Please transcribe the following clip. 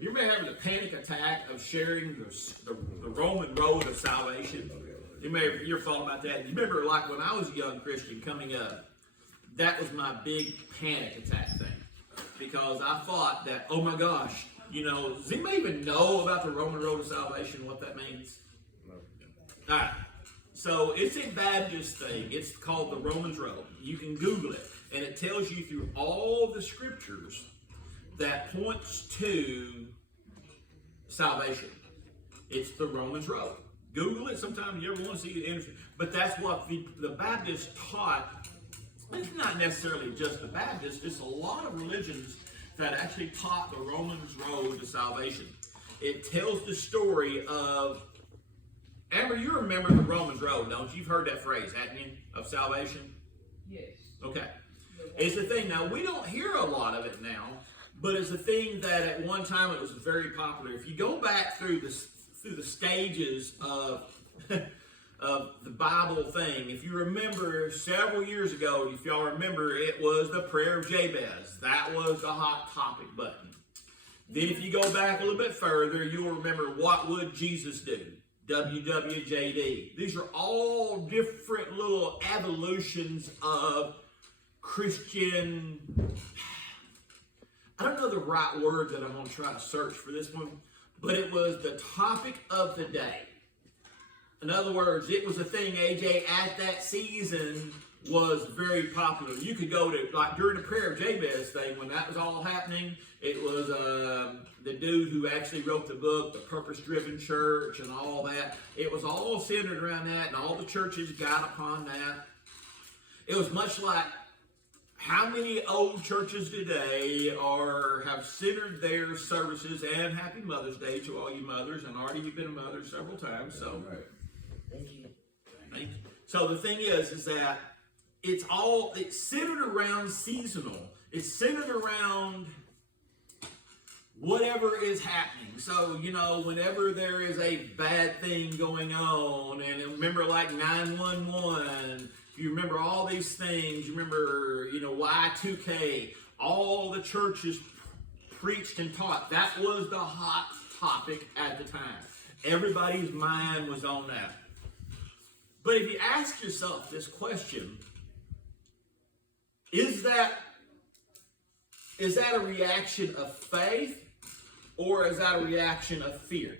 You remember having a panic attack of sharing the Roman road of salvation? You're following about that. You remember, like when I was a young Christian coming up, that was my big panic attack thing. Because I thought that, oh my gosh, does anybody even know about the Roman road of salvation, what that means? No. All right. So it's a Baptist thing. It's called the Romans Road. You can Google it. And it tells you through all the scriptures that points to salvation. It's the Romans Road. Google it sometime you ever want to see it. But that's what the Baptists taught. It's not necessarily just the Baptists. It's a lot of religions that actually taught the Romans Road to salvation. It tells the story of, Amber, you remember the Romans Road, don't you? You've heard that phrase, haven't you, of salvation? Yes. Okay. It's a thing. Now, we don't hear a lot of it now, but it's a thing that at one time it was very popular. If you go back through the stages of of the Bible thing, if you remember several years ago, if y'all remember, it was the prayer of Jabez. That was the hot topic button. Then if you go back a little bit further, you'll remember, what would Jesus do? WWJD. These are all different little evolutions of Christian, I don't know the right word that I'm going to try to search for this one, but it was the topic of the day. In other words, it was a thing, AJ, at that season was very popular. You could go to, like during the prayer of Jabez thing, when that was all happening, it was the dude who actually wrote the book, The Purpose-Driven Church, and all that. It was all centered around that, and all the churches got upon that. It was much like how many old churches today have centered their services, and Happy Mother's Day to all you mothers, and already you've been a mother several times, so. Right. Thank you. So the thing is that it's centered around seasonal. It's centered around whatever is happening. So, whenever there is a bad thing going on, and remember like 911, you remember all these things, you remember, Y2K, all the churches preached and taught. That was the hot topic at the time. Everybody's mind was on that. But if you ask yourself this question, is that a reaction of faith, or is that a reaction of fear?